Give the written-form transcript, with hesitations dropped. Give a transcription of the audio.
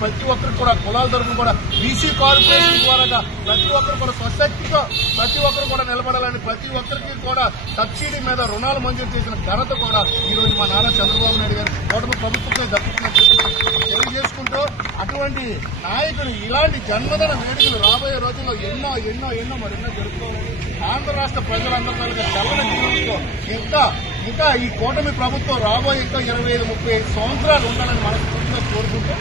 ప్రతి ఒక్కరికి కూడా కులాల తరఫున కూడా బీసీ కార్పొరేషన్ ద్వారా ప్రతి ఒక్కరు కూడా స్వశక్తిగా ప్రతి ఒక్కరు కూడా నిలబడాలని ప్రతి ఒక్కరికి కూడా సబ్సిడీ మీద రుణాలు మంజూరు చేసిన ఘనత కూడా ఈ రోజు మా నారా చంద్రబాబు నాయుడు గారు కూటమి ప్రభుత్వమే దక్కుతున్నట్టు తెలియజేసుకుంటూ అటువంటి నాయకులు ఇలాంటి జన్మదిన వేడుకలు రాబోయే రోజుల్లో ఎన్నో ఎన్నో ఎన్నో మరెన్నో జరుపుకోవాలి. ఆంధ్ర రాష్ట్ర ప్రజలందరూ చల్లని జీవితంలో ఇంకా ఈ కూటమి ప్రభుత్వం రాబోయే ఇంకా 25-30 సంవత్సరాలు ఉండాలని మనస్ఫూర్తిగా కోరుకుంటూ